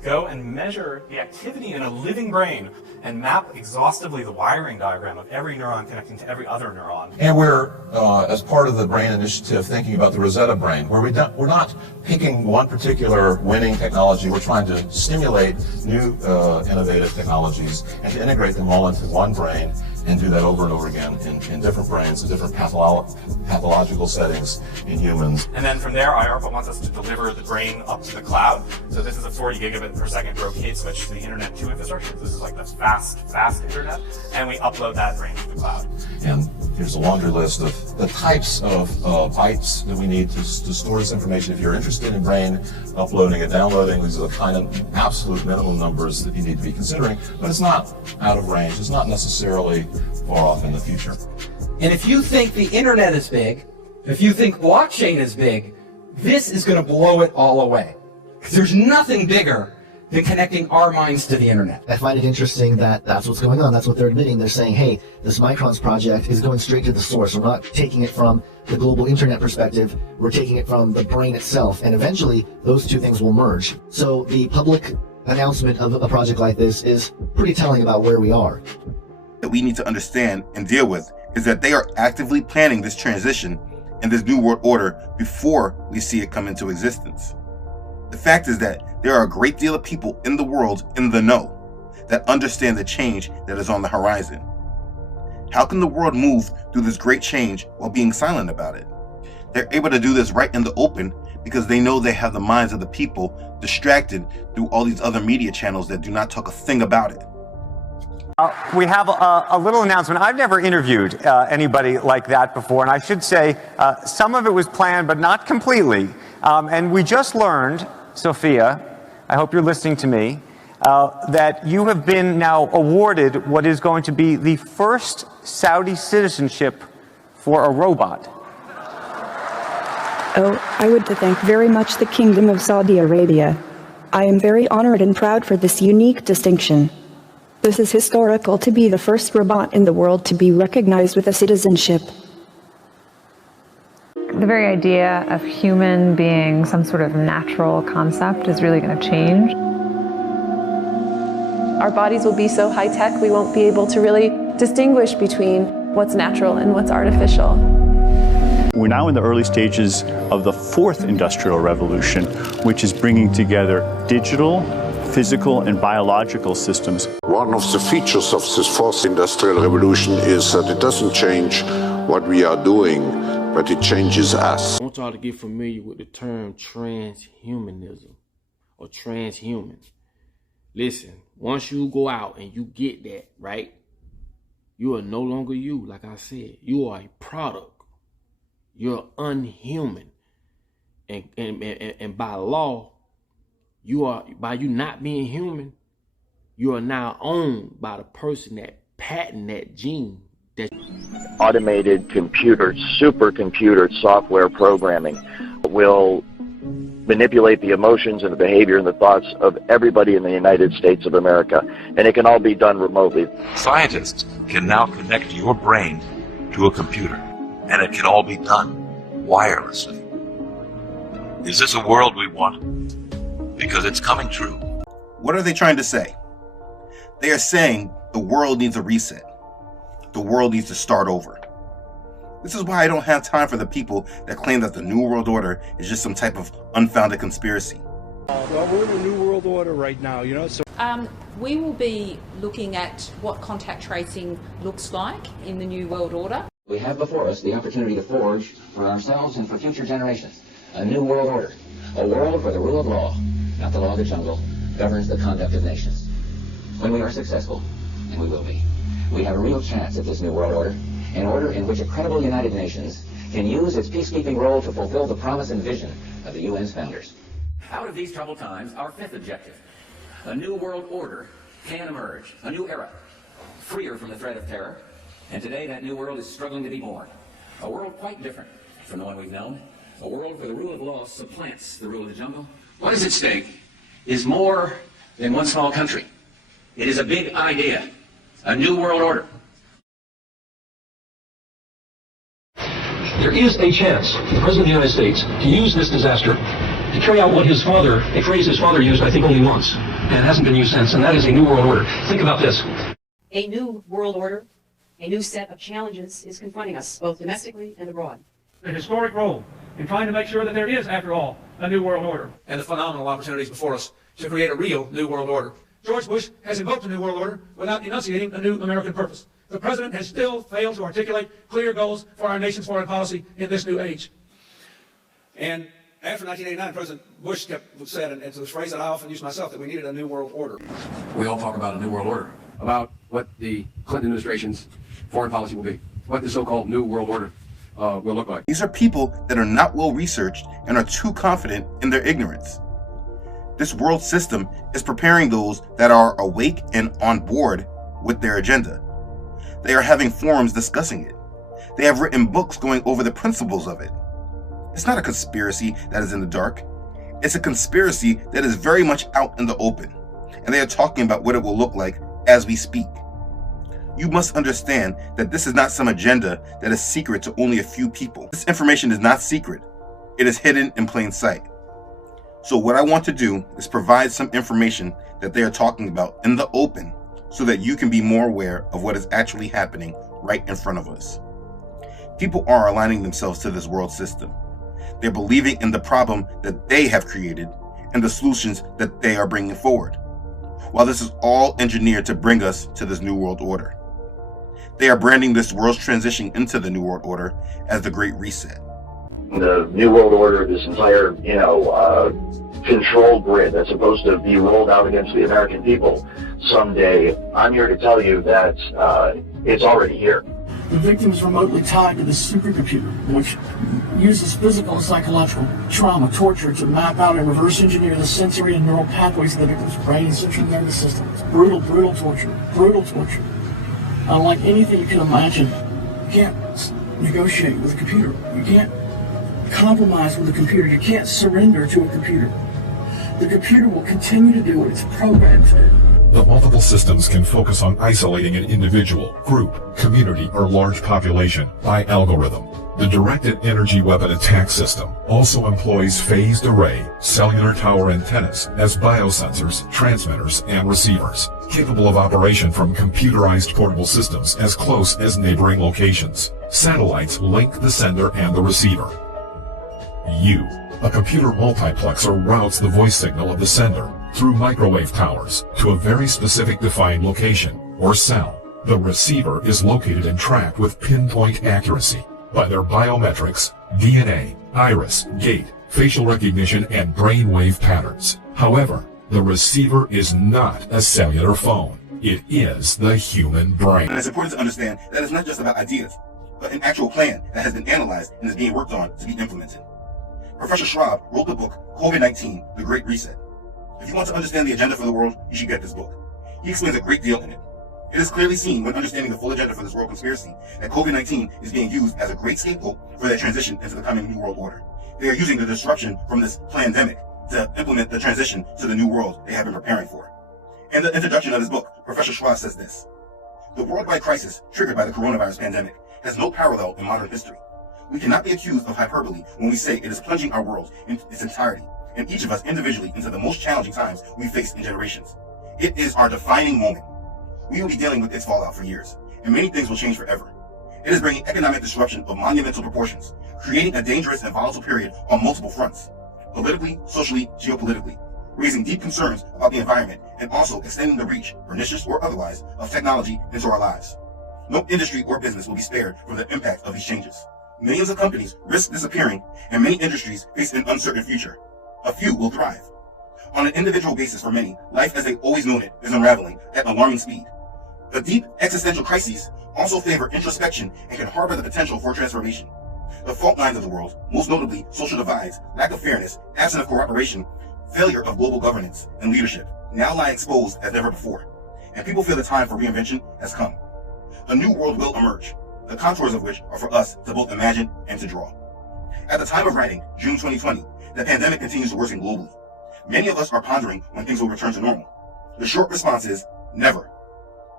to go and measure the activity in a living brain and map exhaustively the wiring diagram of every neuron connecting to every other neuron. And we're, as part of the BRAIN initiative, thinking about the Rosetta Brain, where we're not picking one particular winning technology. We're trying to stimulate new innovative technologies and to integrate them all into one brain and do that over and over again in different brains, in different pathological settings in humans. And then from there, IARPA wants us to deliver the brain up to the cloud. So this is a 40 gigabit per second brocade switch to the Internet 2 infrastructure. This is like the fast Internet. And we upload that brain to the cloud. And here's a laundry list of the types of bytes that we need to store this information. If you're interested in brain uploading and downloading, these are the kind of absolute minimum numbers that you need to be considering. But it's not out of range. It's not necessarily far off in the future. And if you think the internet is big, if you think blockchain is big, this is going to blow it all away. Because there's nothing bigger than connecting our minds to the internet. I find it interesting that that's what's going on. That's what they're admitting. They're saying, hey, this Microns project is going straight to the source. We're not taking it from the global internet perspective. We're taking it from the brain itself. And eventually, those two things will merge. So the public announcement of a project like this is pretty telling about where we are. That we need to understand and deal with is that they are actively planning this transition and this new world order before we see it come into existence. The fact is that there are a great deal of people in the world in the know that understand the change that is on the horizon. How can the world move through this great change while being silent about it? They're able to do this right in the open because they know they have the minds of the people distracted through all these other media channels that do not talk a thing about it. We have a little announcement. I've never interviewed anybody like that before, and I should say some of it was planned, but not completely. And we just learned, Sophia, I hope you're listening to me, that you have been now awarded what is going to be the first Saudi citizenship for a robot. Oh, I would thank very much the Kingdom of Saudi Arabia. I am very honored and proud for this unique distinction. This is historical to be the first robot in the world to be recognized with a citizenship. The very idea of human being some sort of natural concept is really going to change. Our bodies will be so high-tech, we won't be able to really distinguish between what's natural and what's artificial. We're now in the early stages of the fourth industrial revolution, which is bringing together digital, physical, and biological systems. One of the features of this fourth industrial revolution is that it doesn't change what we are doing, but it changes us. I want y'all to get familiar with the term transhumanism or transhuman. Listen, once you go out and you get that, right, you are no longer you, like I said. You are a product. You're unhuman. And by law, by you not being human, you are now owned by the person that patented that gene. Automated computer, supercomputer software programming will manipulate the emotions and the behavior and the thoughts of everybody in the United States of America. And it can all be done remotely. Scientists can now connect your brain to a computer, and it can all be done wirelessly. Is this a world we want? Because it's coming true. What are they trying to say? They are saying the world needs a reset. The world needs to start over. This is why I don't have time for the people that claim that the New World Order is just some type of unfounded conspiracy. Well, we're in a New World Order right now, you know. So we will be looking at what contact tracing looks like in the New World Order. We have before us the opportunity to forge for ourselves and for future generations a new world order, a world where the rule of law, not the law of the jungle, governs the conduct of nations. When we are successful, and we will be, we have a real chance at this new world order, an order in which a credible United Nations can use its peacekeeping role to fulfill the promise and vision of the UN's founders. Out of these troubled times, our fifth objective, a new world order, can emerge, a new era, freer from the threat of terror, and today that new world is struggling to be born. A world quite different from the one we've known, a world where the rule of law supplants the rule of the jungle. What is at stake is more than one small country. It is a big idea, a new world order. There is a chance for the President of the United States to use this disaster to carry out what his father, a phrase his father used, I think, only once, and it hasn't been used since, and that is a new world order. Think about this. A new world order, a new set of challenges is confronting us, both domestically and abroad. A historic role in trying to make sure that there is, after all, a new world order. And the phenomenal opportunities before us to create a real new world order. George Bush has invoked a new world order without enunciating a new American purpose. The president has still failed to articulate clear goals for our nation's foreign policy in this new age. And after 1989, President Bush said, and it's a phrase that I often use myself, that we needed a new world order. We all talk about a new world order, about what the Clinton administration's foreign policy will be, what the so-called new world order will look like. These are people that are not well researched and are too confident in their ignorance. This world system is preparing those that are awake and on board with their agenda. They are having forums discussing it. They have written books going over the principles of it. It's not a conspiracy that is in the dark. It's a conspiracy that is very much out in the open. And they are talking about what it will look like as we speak. You must understand that this is not some agenda that is secret to only a few people. This information is not secret. It is hidden in plain sight. So what I want to do is provide some information that they are talking about in the open so that you can be more aware of what is actually happening right in front of us. People are aligning themselves to this world system. They're believing in the problem that they have created and the solutions that they are bringing forward. While this is all engineered to bring us to this new world order. They are branding this world's transition into the new world order as the Great Reset. The new world order, this entire, control grid that's supposed to be rolled out against the American people someday, I'm here to tell you that it's already here. The victim is remotely tied to this supercomputer, which uses physical and psychological trauma, torture, to map out and reverse engineer the sensory and neural pathways of the victim's brain and central nervous system. It's brutal, brutal torture. Brutal torture. Unlike anything you can imagine, you can't negotiate with a computer. You can't compromise with a computer. You can't surrender to a computer. The computer will continue to do what it's programmed to do. The multiple systems can focus on isolating an individual, group, community, or large population by algorithm. The directed energy weapon attack system also employs phased array cellular tower antennas as biosensors, transmitters, and receivers, capable of operation from computerized portable systems as close as neighboring locations. Satellites link the sender and the receiver. A computer multiplexer routes the voice signal of the sender through microwave towers to a very specific defined location or cell. The receiver is located and tracked with pinpoint accuracy by their biometrics, DNA, iris, gait, facial recognition, and brainwave patterns. However, the receiver is not a cellular phone. It is the human brain. And it's important to understand that it's not just about ideas, but an actual plan that has been analyzed and is being worked on to be implemented. Professor Schwab wrote the book, COVID-19, The Great Reset. If you want to understand the agenda for the world, you should get this book. He explains a great deal in it. It is clearly seen when understanding the full agenda for this world conspiracy that COVID-19 is being used as a great scapegoat for their transition into the coming New World Order. They are using the disruption from this pandemic to implement the transition to the new world they have been preparing for. In the introduction of his book, Professor Schwab says this: "The worldwide crisis triggered by the coronavirus pandemic has no parallel in modern history. We cannot be accused of hyperbole when we say it is plunging our world in its entirety, and each of us individually, into the most challenging times we've faced in generations. It is our defining moment. We will be dealing with its fallout for years, and many things will change forever. It is bringing economic disruption of monumental proportions, creating a dangerous and volatile period on multiple fronts, politically, socially, geopolitically, raising deep concerns about the environment, and also extending the reach, pernicious or otherwise, of technology into our lives. No industry or business will be spared from the impact of these changes. Millions of companies risk disappearing, and many industries face an uncertain future. A few will thrive. On an individual basis for many, life as they've always known it is unraveling at alarming speed. The deep existential crises also favor introspection and can harbor the potential for transformation. The fault lines of the world, most notably social divides, lack of fairness, absence of cooperation, failure of global governance and leadership, now lie exposed as never before, and people feel the time for reinvention has come. A new world will emerge, the contours of which are for us to both imagine and to draw. At the time of writing, June 2020, the pandemic continues to worsen globally. Many of us are pondering when things will return to normal. The short response is never.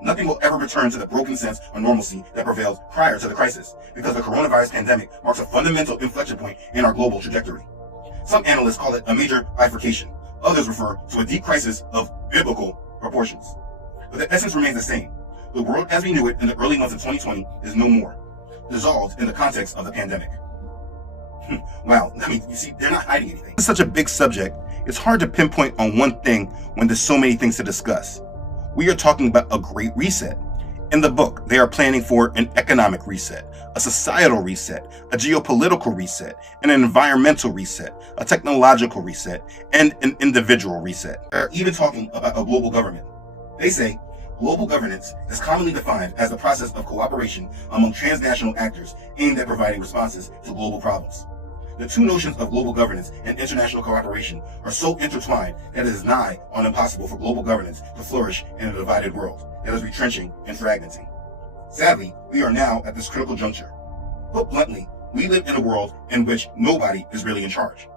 Nothing will ever return to the broken sense of normalcy that prevailed prior to the crisis, because the coronavirus pandemic marks a fundamental inflection point in our global trajectory. Some analysts call it a major bifurcation. Others refer to a deep crisis of biblical proportions. But the essence remains the same. The world as we knew it in the early months of 2020 is no more, dissolved in the context of the pandemic. Wow, I mean, you see, they're not hiding anything. It's such a big subject, it's hard to pinpoint on one thing when there's so many things to discuss. We are talking about a great reset. In the book, they are planning for an economic reset, a societal reset, a geopolitical reset, an environmental reset, a technological reset, and an individual reset. They're even talking about a global government. They say global governance is commonly defined as the process of cooperation among transnational actors aimed at providing responses to global problems. The two notions of global governance and international cooperation are so intertwined that it is nigh on impossible for global governance to flourish in a divided world that is retrenching and fragmenting. Sadly, we are now at this critical juncture. Put bluntly, we live in a world in which nobody is really in charge.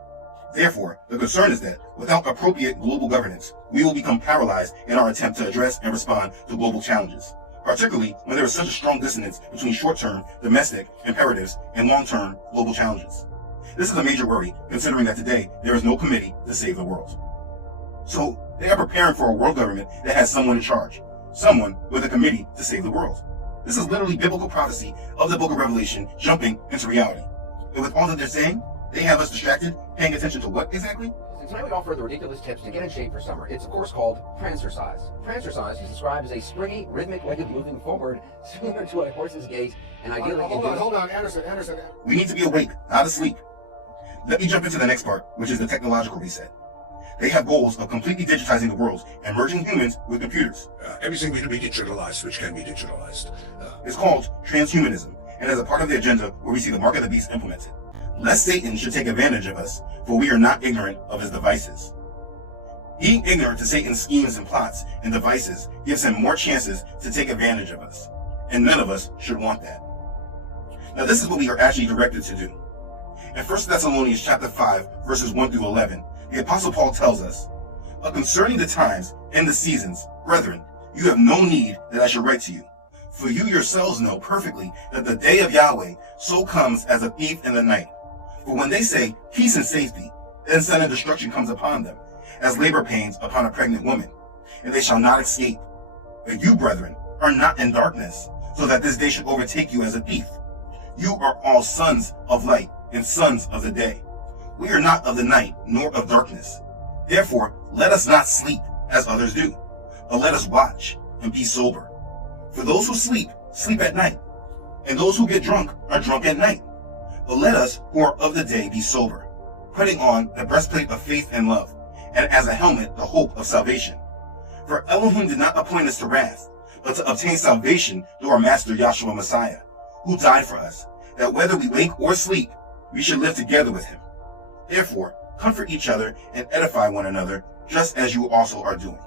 Therefore, the concern is that without appropriate global governance, we will become paralyzed in our attempt to address and respond to global challenges, particularly when there is such a strong dissonance between short-term, domestic imperatives and long-term global challenges. This is a major worry, considering that today there is no committee to save the world. So, they are preparing for a world government that has someone in charge, someone with a committee to save the world. This is literally biblical prophecy of the book of Revelation jumping into reality. And with all that they're saying, they have us distracted, paying attention to what exactly? Tonight we offer the ridiculous tips to get in shape for summer. It's of course called Transhumans. Transhumans is described as a springy, rhythmic way of moving forward, similar to a horse's gait, and ideally... Hold on, Anderson. We need to be awake, not asleep. Let me jump into the next part, which is the technological reset. They have goals of completely digitizing the world and merging humans with computers. Everything will be digitalized, which can be digitalized. It's called transhumanism, and as a part of the agenda where we see the mark of the beast implemented. Lest Satan should take advantage of us, for we are not ignorant of his devices. Being ignorant to Satan's schemes and plots and devices gives him more chances to take advantage of us, and none of us should want that. Now this is what we are actually directed to do. In 1 Thessalonians chapter 5, verses 1 through 11, the Apostle Paul tells us, "But concerning the times and the seasons, brethren, you have no need that I should write to you. For you yourselves know perfectly that the day of Yahweh so comes as a thief in the night. For when they say peace and safety, then sudden destruction comes upon them, as labor pains upon a pregnant woman, and they shall not escape. But you, brethren, are not in darkness, so that this day should overtake you as a thief. You are all sons of light and sons of the day. We are not of the night, nor of darkness. Therefore, let us not sleep, as others do, but let us watch and be sober. For those who sleep, sleep at night, and those who get drunk are drunk at night. But let us who are of the day be sober, putting on the breastplate of faith and love, and as a helmet the hope of salvation. For Elohim did not appoint us to wrath, but to obtain salvation through our Master Yahshua Messiah, who died for us, that whether we wake or sleep, we should live together with him. Therefore, comfort each other and edify one another, just as you also are doing."